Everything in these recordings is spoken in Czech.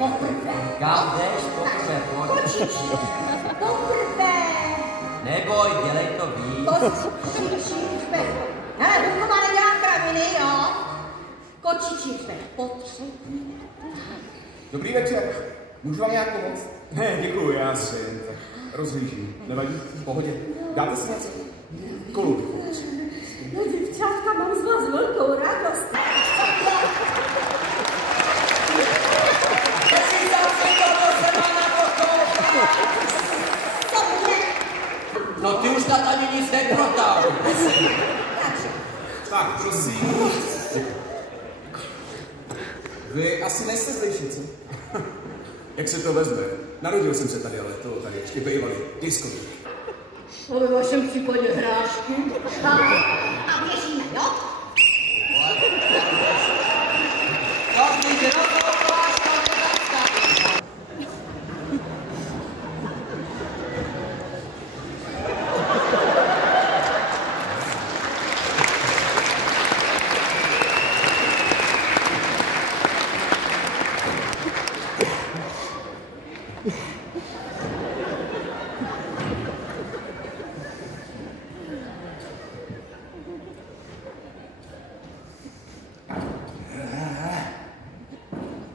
Poprvé. Kam jdeš poprvé, pojď. Kočičí. Poprvé. Neboj, dělej to víc. Kočičí řve. Hele, Bukova nedělá kraviny, jo? Kočičí řve. Potřebný. Dobrý večer. Můžu vám nějak pomoct? Ne, děkuju, já si jen tak rozhlížím. Nevadí? V pohodě. Dáte si něco? Kolu. No, děvčátka, mám z vás velkou radost. No ty už snad ani nic neprotáhl. Tak, prosím. Vy asi nejste zdejší, co? Jak se to vezme? Narodil jsem se tady, ale to tady ještě bývaly diskotéky. No ve vašem případě hrášky. A běžíme, jo?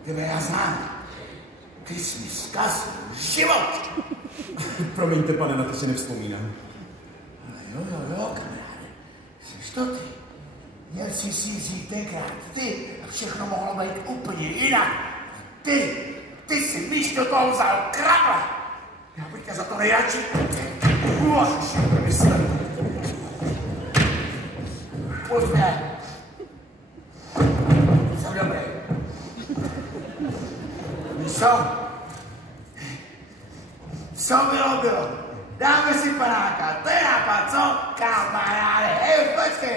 Tebe já znám. Ty jsi mi zkazil život. Promiňte, pane, na to si nevzpomínám. Ale jo, kamaráde. Jsi to ty. Měl jsi si vzít tenkrát ty a všechno mohlo být úplně jinak. A ty jsi místo toho vzal kravla. Já bych tě za to nejradši. Pojďme. Jsem dobrý. Co bylo? Dáme si panáka, to je nápad, co? Kamaráde, hej, počkej.